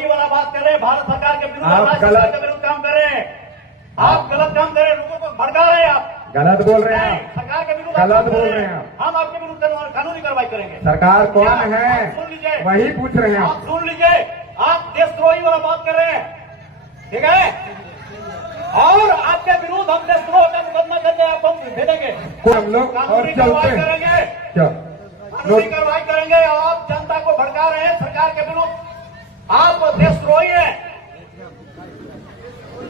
देशद्रोही वाला बात कर रहे हैं, भारत सरकार के विरुद्ध, राज्य सरकार के विरुद्ध काम कर रहे हैं। आप गलत काम कर रहे हैं, लोगों को भड़का रहे हैं, आप गलत बोल रहे हैं, सरकार के विरुद्ध गलत बोल रहे हैं। हम आपके विरुद्ध कानूनी कार्रवाई करेंगे। सरकार कौन है सुन लीजिए, वही पूछ रहे हैं। आप सुन लीजिए, आप देशद्रोही वाला बात कर रहे हैं, ठीक है, और आपके विरुद्ध हम देशद्रोह का मुकदमा करके आप हम भेजेंगे, हम लोग और कानूनी चलते कार्रवाई हैं करेंगे, क्या कानूनी कार्रवाई करेंगे। आप जनता को भड़का रहे हैं सरकार के विरुद्ध, आप देशद्रोही हैं,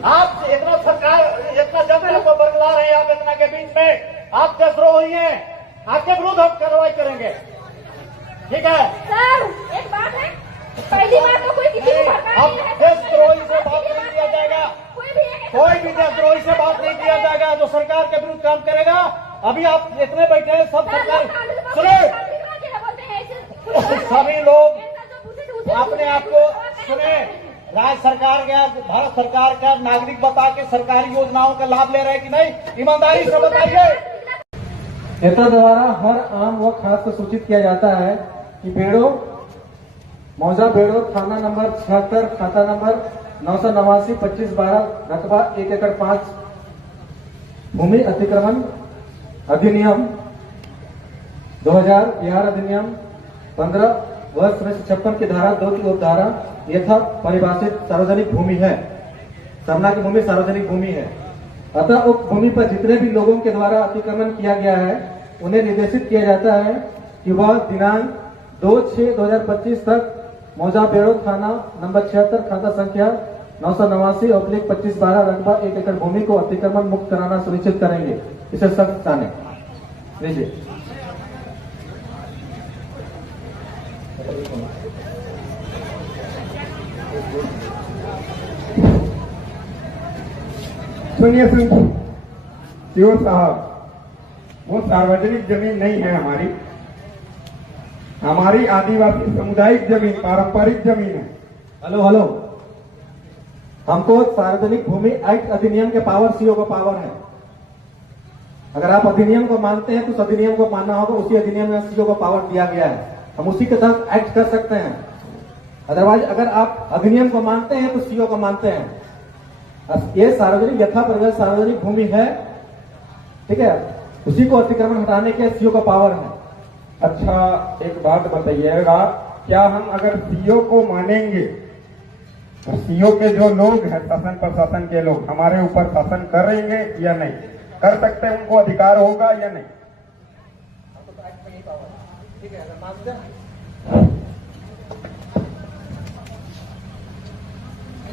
आप इतना सरकार इतना जनता को बरगला रहे हैं, आप इतना के बीच में आप देशद्रोही हैं, आपके विरुद्ध हम कार्रवाई करेंगे, ठीक है। सर एक बात है, पहली बात तो कोई किसी को भड़का अब नहीं है, देशद्रोही से बात नहीं किया जाएगा, कोई भी देशद्रोही से बात नहीं किया जाएगा जो सरकार के विरुद्ध काम करेगा। अभी आप जितने बैठे हैं सब सरकार सुने, सभी लोग अपने आप को सुने, राज्य सरकार का भारत सरकार का नागरिक बता के सरकारी योजनाओं का लाभ ले रहे हैं कि नहीं, ईमानदारी से बताइए। नेता द्वारा हर आम व खास को सूचित किया जाता है कि बेड़ो मौजा बेड़ो थाना नंबर 76 खाता नंबर 989 2512 रकबा 1 एकड़ 5 भूमि अतिक्रमण अधिनियम 2000 बिहार अधिनियम 15 वर्ष 1956 की धारा 2 की उपधारा यथा परिभाषित सार्वजनिक भूमि है। सरना की भूमि सार्वजनिक भूमि है, अतः उक्त भूमि पर जितने भी लोगों के द्वारा अतिक्रमण किया गया है उन्हें निर्देशित किया जाता है कि वह दिनांक 2/6/2025 तक मौजा बेड़ो थाना नंबर 76 खाता संख्या 989/2512 रकबा 1 एकड़ भूमि को अतिक्रमण मुक्त कराना सुनिश्चित करेंगे। इसे सख्त जाने लीजिए। सुनिए सीओ साहब, वो सार्वजनिक जमीन नहीं है हमारी आदिवासी सामुदायिक जमीन, पारंपरिक जमीन है। हेलो, हमको सार्वजनिक भूमि एक्ट अधिनियम के पावर सीओ का पावर है। अगर आप अधिनियम को मानते हैं तो उस अधिनियम को मानना होगा, उसी अधिनियम में सीओ को पावर दिया गया है, हम उसी के तहत एक्ट कर सकते हैं। अदरवाइज अगर आप अधिनियम को मानते हैं तो सीओ को मानते हैं। ये सार्वजनिक यथा परिभाषित सार्वजनिक भूमि है, ठीक है, उसी को अतिक्रमण हटाने के सीओ का पावर है। अच्छा एक बात बताइएगा, क्या हम अगर सीओ को मानेंगे तो सीओ के जो लोग हैं शासन प्रशासन के लोग हमारे ऊपर शासन करेंगे या नहीं कर सकते, उनको अधिकार होगा या नहीं?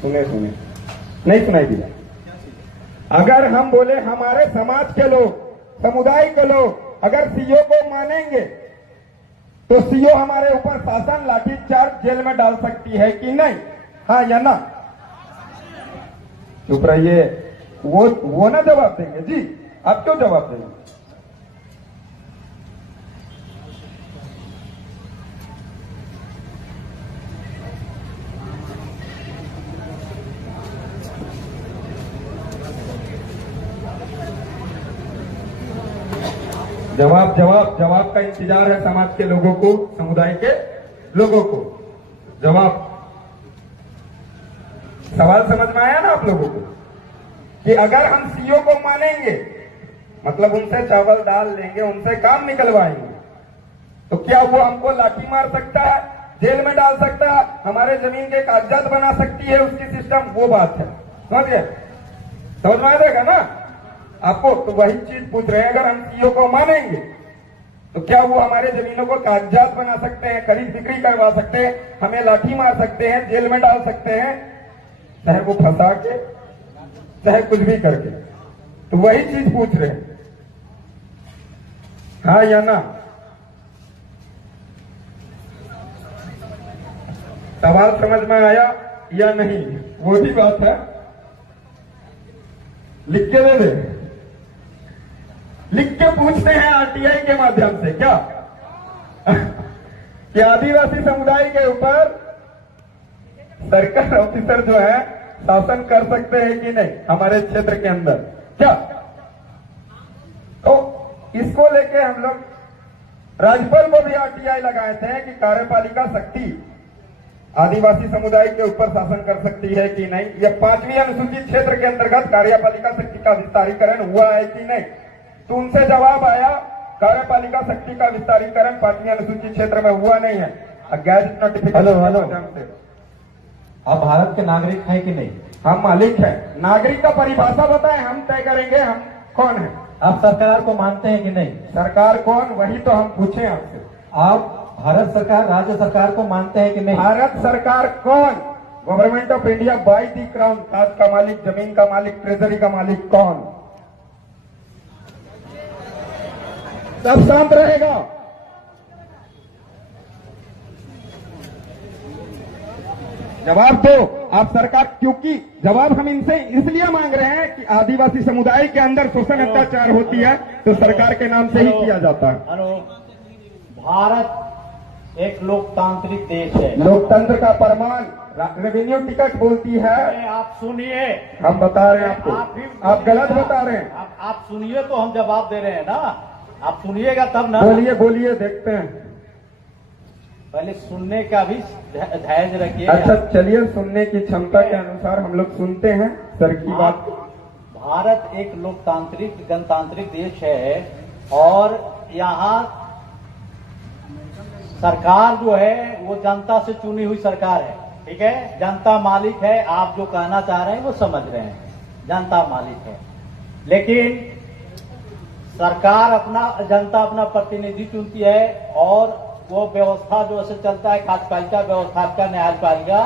सुने नहीं सुनाई दिया। अगर हम बोले हमारे समाज के लोग समुदाय के लोग अगर सीओ को मानेंगे तो सीओ हमारे ऊपर शासन लाठीचार्ज जेल में डाल सकती है कि नहीं, हाँ या ना? चुप रहिए, वो ना जवाब देंगे जी, आप क्यों जवाब देंगे? जवाब का इंतजार है समाज के लोगों को, समुदाय के लोगों को। जवाब, सवाल समझ में आया ना आप लोगों को कि अगर हम सीओ को मानेंगे मतलब उनसे चावल दाल लेंगे, उनसे काम निकलवाएंगे, तो क्या वो हमको लाठी मार सकता है, जेल में डाल सकता है, हमारे जमीन के कागजात बना सकती है उसकी सिस्टम? वो बात है, समझिए, समझ में आएगा ना आपको? तो वही चीज पूछ रहे हैं, अगर हम सीओ को मानेंगे तो क्या वो हमारे जमीनों को कागजात बना सकते हैं, खरीद बिक्री करवा सकते हैं, हमें लाठी मार सकते हैं, जेल में डाल सकते हैं, चाहे वो फंसा के चाहे कुछ भी करके? तो वही चीज पूछ रहे हैं, हाँ या ना? सवाल समझ में आया या नहीं? वो भी बात है, लिख के दे दे, लिख के पूछते हैं आरटीआई के माध्यम से क्या कि आदिवासी समुदाय के ऊपर सरकार ऑफिसर जो है शासन कर सकते हैं कि नहीं हमारे क्षेत्र के अंदर क्या? तो इसको लेके हम लोग राज्यपाल को भी आरटीआई लगाए थे कि कार्यपालिका शक्ति आदिवासी समुदाय के ऊपर शासन कर सकती है कि नहीं, या 5वीं अनुसूचित क्षेत्र के अंतर्गत कार्यपालिका शक्ति का विस्तारीकरण हुआ है कि नहीं। तो उनसे जवाब आया कार्यपालिका शक्ति का विस्तारीकरण 5वीं अनुसूचित क्षेत्र में हुआ नहीं है। Gadget notification hello. के माध्यम से आप भारत के नागरिक हैं कि नहीं? हम मालिक है। नागरिक का परिभाषा बताएं, हम तय करेंगे हम कौन है। आप सरकार को मानते हैं कि नहीं? सरकार कौन, वही तो हम पूछे आपसे। आप भारत सरकार, राज्य सरकार को मानते हैं कि नहीं? भारत सरकार कौन? Government of India by the crown. ताज का मालिक, जमीन का मालिक, ट्रेजरी का मालिक कौन? सब शांत रहेगा। जवाब दो आप सरकार, क्योंकि जवाब हम इनसे इसलिए मांग रहे हैं कि आदिवासी समुदाय के अंदर शोषण अत्याचार होती है तो सरकार के नाम से ही किया जाता है। हेलो, भारत एक लोकतांत्रिक देश है। लोकतंत्र का प्रमाण रेवेन्यू टिकट बोलती है। आप सुनिए, हम बता रहे हैं आपको, आप गलत बता रहे हैं। आप सुनिए तो हम जवाब दे रहे हैं ना, आप सुनिएगा तब ना। बोलिए बोलिए, देखते हैं। पहले सुनने का भी धैर्य रखिए। अच्छा चलिए, सुनने की क्षमता के अनुसार हम लोग सुनते हैं सर की बात। भारत एक लोकतांत्रिक गणतांत्रिक देश है और यहाँ सरकार जो है वो जनता से चुनी हुई सरकार है। ठीक है, जनता मालिक है। आप जो कहना चाह रहे हैं वो समझ रहे हैं, जनता मालिक है। लेकिन सरकार जनता अपना प्रतिनिधि चुनती है और वो व्यवस्था जो ऐसे चलता है, कार्यपालिका व्यवस्थापिका न्यायपालिका,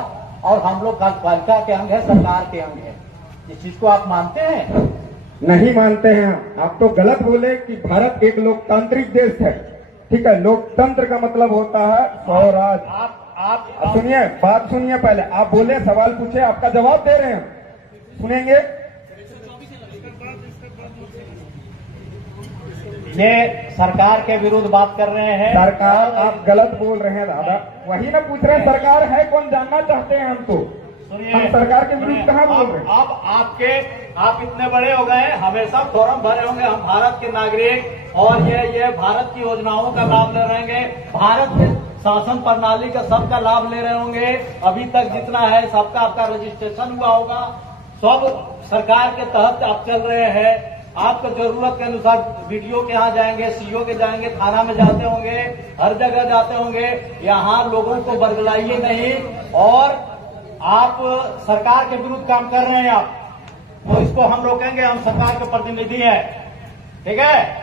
और हम लोग कार्यपालिका के अंग है, सरकार के अंग है। इस चीज को आप मानते हैं? नहीं मानते हैं। आप तो गलत बोले कि भारत एक लोकतांत्रिक देश है। ठीक है, लोकतंत्र का मतलब होता है स्वराज। आप सुनिए, बात सुनिए। पहले आप बोले, सवाल पूछे, आपका जवाब दे रहे हैं, सुनेंगे। ये सरकार के विरुद्ध बात कर रहे हैं। सरकार, आप गलत बोल रहे हैं दादा। वही ना पूछ रहे हैं, सरकार है कौन, जानना चाहते हैं हम तो। सुनिए, हम सरकार के विरुद्ध कहाँ बोल रहे हैं? अब आप इतने बड़े हो गए, हमेशा फॉर्म भरे होंगे, हम भारत के नागरिक और ये भारत की योजनाओं का लाभ ले रहेंगे, भारत के शासन प्रणाली का सबका लाभ ले रहे होंगे। अभी तक जितना है सबका आपका रजिस्ट्रेशन हुआ होगा, सब सरकार के तहत आप चल रहे हैं। आपको जरूरत के अनुसार वीडियो के यहाँ जाएंगे, सीओ के जाएंगे, थाना में जाते होंगे, हर जगह जाते होंगे। यहाँ लोगों को बरगलाइए नहीं, और आप सरकार के विरुद्ध काम कर रहे हैं आप, तो इसको हम रोकेंगे। हम सरकार के प्रतिनिधि हैं, ठीक है?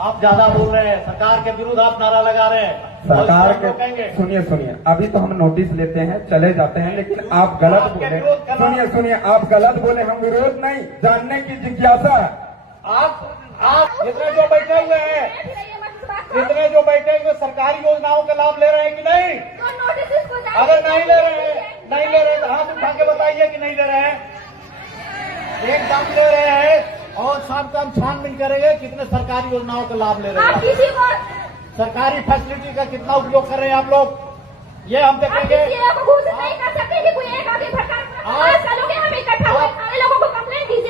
आप ज्यादा बोल रहे हैं, सरकार के विरुद्ध आप नारा लगा रहे हैं, सरकार तो के, सुनिए, अभी तो हम नोटिस लेते हैं, चले जाते हैं, लेकिन आप गलत बोले। सुनिए, आप गलत बोले। हम विरोध नहीं, जानने की जिज्ञासा है। आप इतने जो बैठे हुए हैं, इतने जो बैठे हुए सरकारी योजनाओं का लाभ ले रहे हैं कि नहीं? अगर नहीं ले रहे हैं तो हाथ उठा के बताइए कि नहीं ले रहे हैं। एकदम ले रहे हैं, और सबका हम छानबीन करेंगे कितने सरकारी योजनाओं का लाभ ले रहे हैं, सरकारी फैसिलिटी का कितना उपयोग कर रहे हैं आप लोग, ये हम देखेंगे।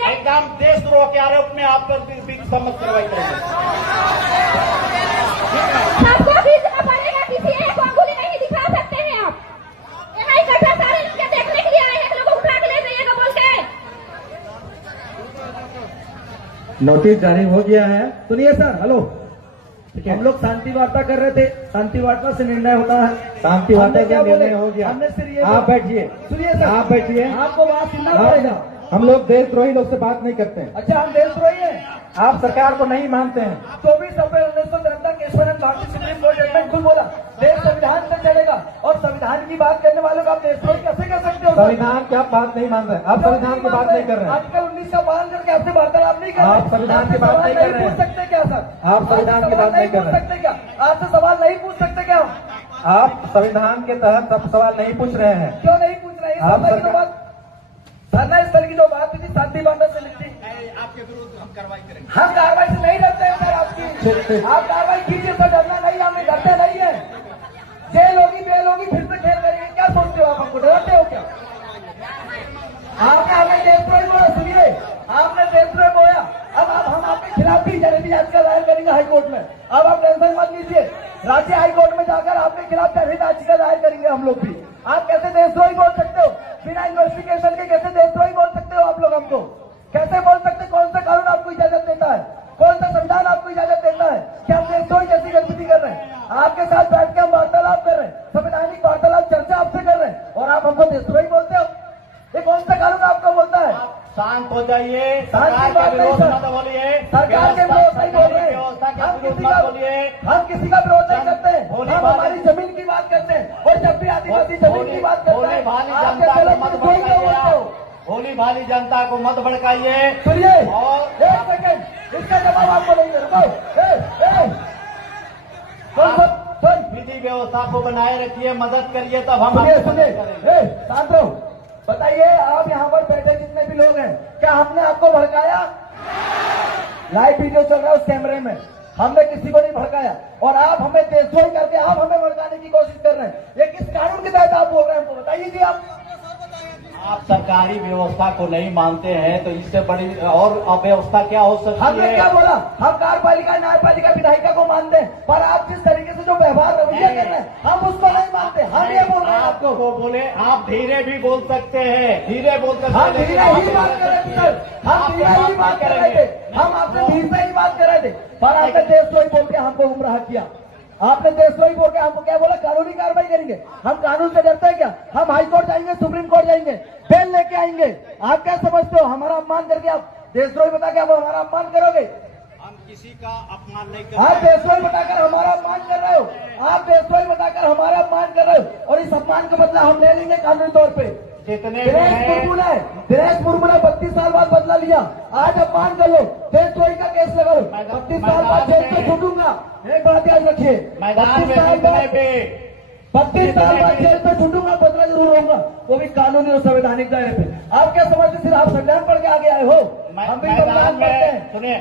एकदम देशद्रोह के आरोप में आप पर समझ कार्रवाई करेंगे। सबको खींचना पड़ेगा, किसी एक को अंगुली नहीं दिखा सकते हैं आप। यहाँ इकट्ठा सारे लोग देखने के लिए आए हैं, लोगों को उठा के ले जाइएगा बोल के। नोटिस जारी हो गया है। सुनिए सर, हेलो, हम लोग शांति वार्ता कर रहे थे, शांति वार्ता से निर्णय होता है। शांति वार्ता का निर्णय हो गया। हमने सिर्फ आप बैठिए, सुनिए सर, आप बैठिए, आपको बात सुनना पड़ेगा। हम लोग देशद्रोही लोग से बात नहीं करते हैं। अच्छा, हम देशद्रोही हैं? आप सरकार को नहीं मानते हैं। 24 अप्रैल 1973 केशवानंद भारतीय सुप्रीम कोर्ट जजमेंट खुद बोला, देश संविधान से चलेगा, और संविधान की बात करने वालों को आप देशद्रोही कैसे कर सकते हो? संविधान की आप बात नहीं मान रहे, आप संविधान की बात नहीं कर रहे हैं। आर्टिकल 19 का पालन करके आपसे वार्तालाप नहीं कर रहे, आप संविधान की बात नहीं कर रहे हैं। पूछ सकते क्या सर? आप संविधान की बात नहीं कर रहे क्या? आपसे सवाल नहीं पूछ सकते क्या? आप संविधान के तहत सब सवाल नहीं पूछ रहे हैं। क्यों नहीं पूछ रहे हैं? आप धरना स्थल की जो बात थी शांति वार्ता से लिखती, आपके विरुद्ध हम कार्रवाई करेंगे। हम कार्रवाई से नहीं डरते हैं सर आपकी। आप कार्रवाई कीजिए सर, डरना नहीं, हमें डरते नहीं है। जेल होगी, बेल होगी, फिर से खेल करेंगे, क्या सोचते हो आप? हमको डरते हो क्या? आपने हमें देशद्रोही बोला, सुनिए, आपने देशद्रोही बोला। अब हम आपके खिलाफ भी जनहित याचिका दायर करेंगे हाईकोर्ट में। अब आप टेंशन मत लीजिए, राज्य हाईकोर्ट में जाकर आपके खिलाफ जनहित याचिका दायर करेंगे हम लोग भी। आप कैसे देशद्रोही बोल सकते हो? बिना इन्वेस्टिगेशन के कैसे देशद्रोही बोल सकते हो आप लोग हमको? कैसे बोल सकते? कौन सा कानून आपको इजाजत देता है? कौन सा संविधान आपको इजाजत देता है कि आप देशद्रोही जैसी गतिविधि कर रहे हैं? आपके साथ बैठ के हम वार्तालाप कर रहे हैं, संवैधानिक वार्तालाप चर्चा आपसे कर रहे हैं, और आप हमको देशद्रोही बोलते हो? ये कौन सा कानून आपको बोलता है? शांत हो जाइए, शांत की सरकार बात के नहीं विरोध सर। मत बोलिए, सरकार के विरोध नहीं बोल रहे हैं। व्यवस्था के हम विरोध किसी मत का बोलिए। विरोध नहीं करते हैं। भोली हम भाली- हमारी जमीन की बात करते हैं, और जब भी आदिवासी जमीन की बात करते भोली हैं भाली आप जनता कैसे को लोग मत देशद्रोही क्यों बोलते हो? भड़काइए, भोली भाली जनता को मत भड़काइए। सुनिए, और एक सेकंड, इसका जवाब आपको नहीं दे रहा। सुन, विधि व्यवस्था को बनाए रखिए, मदद करिए, तब हम सुनिए आपकी सुनिए, मदद करेंगे। शांत रहो। बताइए, आप यहाँ पर बैठे जितने भी लोग हैं, क्या हमने आपको भड़काया? लाइव वीडियो चल रहा है उस कैमरे में, हमने किसी को नहीं भड़काया, और आप हमें देशद्रोही करके आप हमें भड़काने की कोशिश कर रहे हैं। ये किस कानून के तहत आप बोल रहे हैं, हमको बताइए जी। आप सरकारी व्यवस्था को नहीं मानते हैं तो इससे बड़ी और अव्यवस्था क्या हो सकती हमने है? क्या बोला? हम कार्यपालिका, न्यायपालिका, विधायिका को मानते हैं, पर आप जिस तरीके से जो व्यवहार रवैया कर रहे हैं हम उसको नहीं मानते। हम ये बोल रहे हैं आपको। आपको बोले, आप धीरे भी बोल सकते हैं, धीरे बोल सकते हम धीरे ही बात कर रहे थे सर, हम धीरे ही बात कर रहे थे, हम आपसे धीरे से ही बात कर रहे थे, पर आपने देशद्रोही बोल के हमको गुमराह किया। आपने देशद्रोही बोल के हमको क्या बोला? कानूनी कार्रवाई करेंगे। हम कानून से डरते हैं क्या? हम हाई कोर्ट जाएंगे, सुप्रीम कोर्ट जाएंगे, बेल लेके आएंगे। आप क्या समझते हो? हमारा अपमान करके आप देशद्रोही बता के आप हमारा अपमान करोगे? हम किसी का अपमान नहीं आप करते। देशद्रोही बताकर हमारा अपमान कर रहे हो, आप देशद्रोही बताकर हमारा अपमान कर रहे हो, और इस अपमान का बदला हम ले लेंगे कानूनी तौर पे। जितने भी दिनेश हैं, मुर्मू ने 32 साल बाद बदला लिया। आज अपमान कर लो, देशद्रोही का केस लगा लो, 32 साल बाद जेल से छूटूंगा। एक बात याद रखिए, मैदान में 32 साल जितने बाद भी 32 साल बाद जेल से छूटूंगा, बदला जरूर होगा, वो भी कानूनी और संवैधानिक दायरे पे। आप क्या समझते? सिर्फ आप संविधान पढ़ के आगे आए हो? हम भी मैदान संविधान पढ़ते में हैं। सुनिए,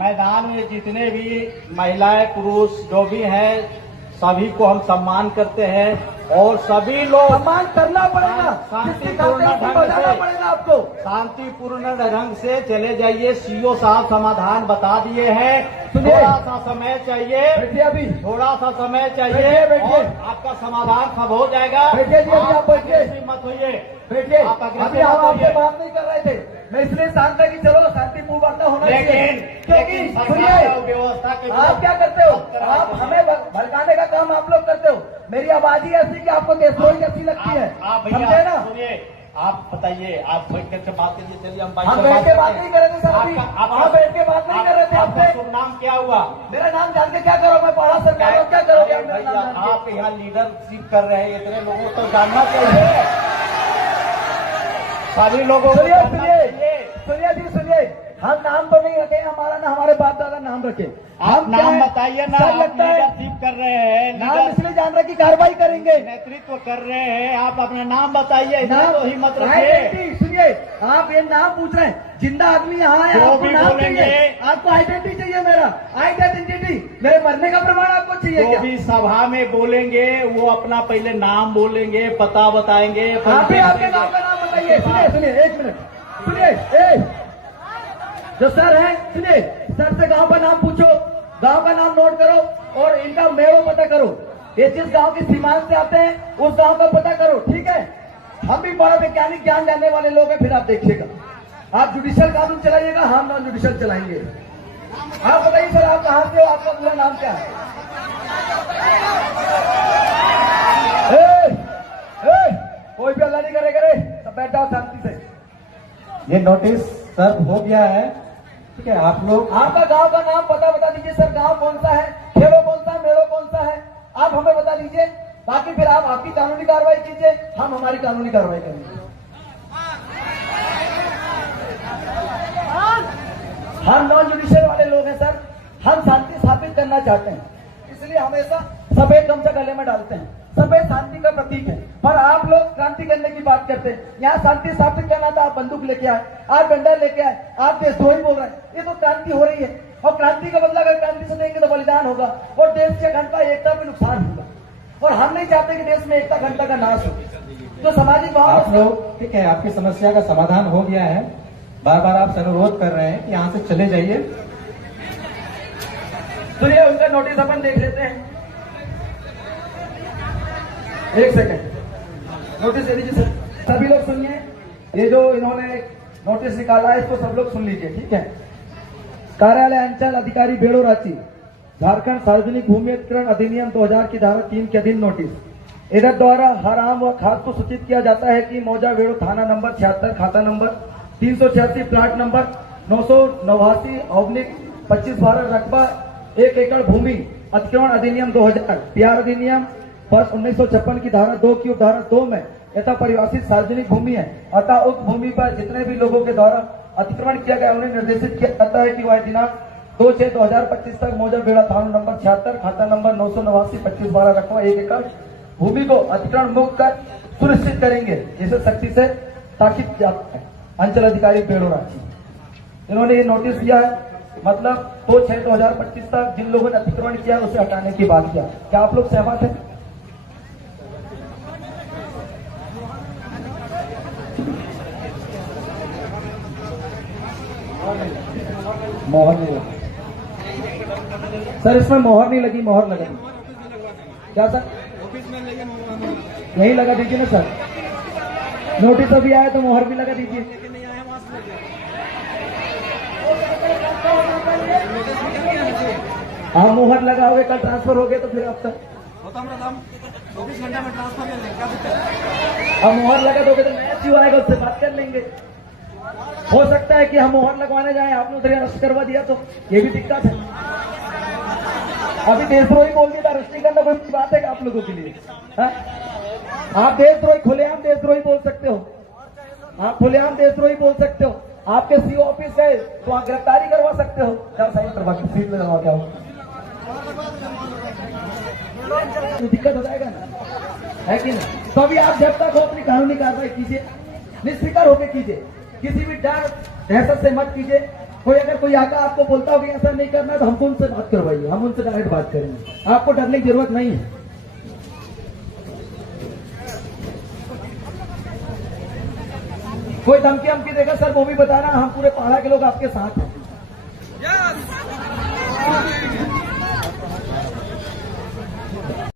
मैदान में जितने भी महिलाएं पुरुष जो भी हैं सभी को हम सम्मान करते हैं, और सभी लोग सम्मान करना पड़ेगा, शांतिपूर्ण जिसकी खातिर उसको ढंग बजाना से- पड़ेगा आपको। शांतिपूर्ण ढंग से चले जाइए। सीओ साहब समाधान बता दिए हैं, सुनिए। थोड़ा सा समय चाहिए, बैठिए अभी, थोड़ा सा समय चाहिए, बैठिए। और आपका समाधान सब हो जाएगा। बैठिए जी, अभी आप बैठिए। aggressive मत होइए। देखिए, आप अग्रसर अभी हम मत आपसे होइए। बात नहीं कर रहे थे, मैं इसलिए शांत है कि चलो शांतिपूर्ण वार्ता होना चाहिए। क्योंकि लेकिन सुनिए, सरकार और व्यवस्था के आप क्या करते हो? आप हमें भड़काने का काम आप लोग करते हो। मेरी आवाज ही ऐसी कि आपको देशद्रोही कैसी लगती है, आप समझे भैया ना? सुनिए, आप बताइए, आप बैठ करके बात कीजिए। चलिए हम हम बैठ के बात नहीं कर रहे थे सर, अभी आप बैठ के बात नहीं कर रहे थे आपका आपसे। शुभ नाम क्या हुआ? मेरा नाम जान के क्या करो? मैं पढ़ा सरकार हूं, क्या करोगे आप मेरा भैया, नाम जान के? आप यहाँ लीडरशिप कर रहे हैं, इतने लोगों को तो जानना चाहिए, सभी लोगों को सुनिए जानना सुनिए चाहिए। सुनिए जी सुनिए, हम नाम तो नहीं रखे, हमारा ना हमारे बाप दादा नाम रखे। आप क्या नाम है? बताइए ना, सर आप लगता है लीडरशिप कर रहे हैं, नाम लीडर इसलिए जान रहे कि कार्रवाई करेंगे। नेतृत्व कर रहे हैं, आप अपना नाम बताइए, इतना नाम तो हिम्मत रखिए। आइडेंटिटी सुनिए, आप ये नाम पूछ रहे हैं, जिंदा आदमी यहाँ है, जो आपको भी नाम बोलेंगे। चाहिए, आपको आइडेंटिटी चाहिए। मेरा आइडेंटिटी, मेरे मरने का प्रमाण आपको चाहिए जो क्या? भी सभा में बोलेंगे वो अपना पहले नाम बोलेंगे, पता बताएंगे। आप भी आपके गांव का नाम बताइए। सुनिए सुनिए, एक मिनट सुनिए, जो सर है सुनिए, सर से गांव का नाम पूछो, गांव का नाम नोट करो, और इनका मेड़ो पता करो। ये जिस गांव की सीमांत से आते हैं उस गांव का पता करो, ठीक है? हम भी बड़ा वैज्ञानिक ज्ञान जानने वाले लोग हैं, फिर आप देखिएगा। आप जुडिशियल कानून चलाइएगा, हम नॉन जुडिशियल चलाएंगे। आप बताइए सर, आप कहाँ से हो? आपका पूरा नाम क्या है? कोई भी अल्लाह नहीं करे, सब बैठ जाओ शांति से। ये नोटिस सर्व हो गया है, ठीक है? आप लोग आपका गांव का नाम पता बता दीजिए सर, गांव कौन सा है, खेड़ो कौन सा है, मेड़ो कौन सा है, आप हमें बता दीजिए। बाकी फिर आप आपकी कानूनी कार्रवाई कीजिए, हम हमारी कानूनी कार्रवाई करेंगे। हम नॉन जुडिशियल वाले लोग हैं सर, हम शांति स्थापित करना चाहते हैं, इसलिए हमेशा सफेद गमछा गले में डालते हैं। सफेद शांति का प्रतीक है, पर आप लोग क्रांति करने की बात करते हैं। यहाँ शांति स्थापित करना था, आप बंदूक लेके आए, आप डंडा लेके आए, आप देशद्रोही बोल रहे हैं। ये तो क्रांति हो रही है, और क्रांति का बदला अगर क्रांति से देंगे तो बलिदान होगा, और देश के अखंडता एकता में नुकसान होगा, और हम नहीं चाहते कि देश में एकता अखंडता का नाश हो। तो सामाजिक आप भाव लोग, ठीक है, आपकी समस्या का समाधान हो गया है। बार बार आप अनुरोध कर रहे हैं कि यहाँ से चले जाइए। सुनिए, उनका नोटिस अपन देख लेते हैं। एक सेकंड, नोटिस दे दीजिए सर। सभी लोग सुनिए, ये जो इन्होंने नोटिस निकाला है इसको सब लोग सुन लीजिए, ठीक है। कार्यालय अंचल अधिकारी बेड़ो रांची, झारखंड सार्वजनिक भूमि अधिग्रहण अधिनियम 2000 की धारा 3 के अधीन नोटिस। इधर द्वारा हर आम व खास को सूचित किया जाता है कि मौजा बेड़ो थाना नंबर 76, खाता नंबर 386, प्लाट नंबर 989/25/12, रकबा 1 एकड़ भूमि अतिक्रमण अधिनियम 2000, बिहार अधिनियम वर्ष 1956 की धारा 2 की उपधारा 2 में यथा परिभाषित सार्वजनिक भूमि है। अतः उक्त भूमि पर जितने भी लोगों के द्वारा अतिक्रमण किया गया उन्हें निर्देशित किया जाता है कि वह दिनांक 2/6/2025 तक मौजा बेड़ा थाना नंबर 76, खाता नंबर 989/25/12, रकबा 1 एकड़ भूमि को अतिक्रमण मुक्त कर सुनिश्चित करेंगे। इसे सख्ती से ताकीद किया है। अंचल अधिकारी बेड़ो रांची, इन्होंने ये नोटिस दिया है, मतलब 2/6/2025 तक जिन लोगों ने अतिक्रमण किया उसे हटाने की बात किया। क्या आप लोग सहमत हैं? मोहर नहीं लगी सर, इसमें मोहर नहीं लगी, मोहर लगा दी। क्या सर? यही लगा दीजिए ना सर, नोटिस अभी आया तो मोहर भी लगा दीजिए। आप मोहर लगाओगे, कल ट्रांसफर हो गए तो फिर अब तक 24 घंटे में ट्रांसफर ले लेंगे। अब मोहर लगा दोगे तो नया क्यों आएगा, उससे बात कर लेंगे। हो सकता है कि हम मोहर लगवाने जाए, आपने उधर अरेस्ट करवा दिया तो ये भी दिक्कत है। अभी देशद्रोही बोल दिया, अरेस्ट नहीं करना कोई बात है आप लोगों के लिए? हा? आप देशद्रोही, खुलेआम देशद्रोही बोल सकते हो, आप खुलेआम देशद्रोही बोल सकते हो। आपके सीओ ऑफिस गए तो आप गिरफ्तारी करवा सकते हो। क्या साइन करवा के सीट में लगा, क्या हो दिक्कत हो जाएगा ना, है कि नहीं? तो अभी आप जब तक हो अपनी कानूनी कार्रवाई कीजिए, निष्फिक्र होकर कीजिए, किसी भी डर दहशत से मत कीजिए। कोई अगर कोई आकर आपको बोलता हो कि ऐसा नहीं करना है तो हमको उनसे बात करवाइए, हम उनसे डायरेक्ट बात करेंगे, आपको डरने की जरूरत नहीं है। कोई धमकी हमकी देगा सर वो भी बताना, हम पूरे पहाड़ा के लोग आपके साथ हैं।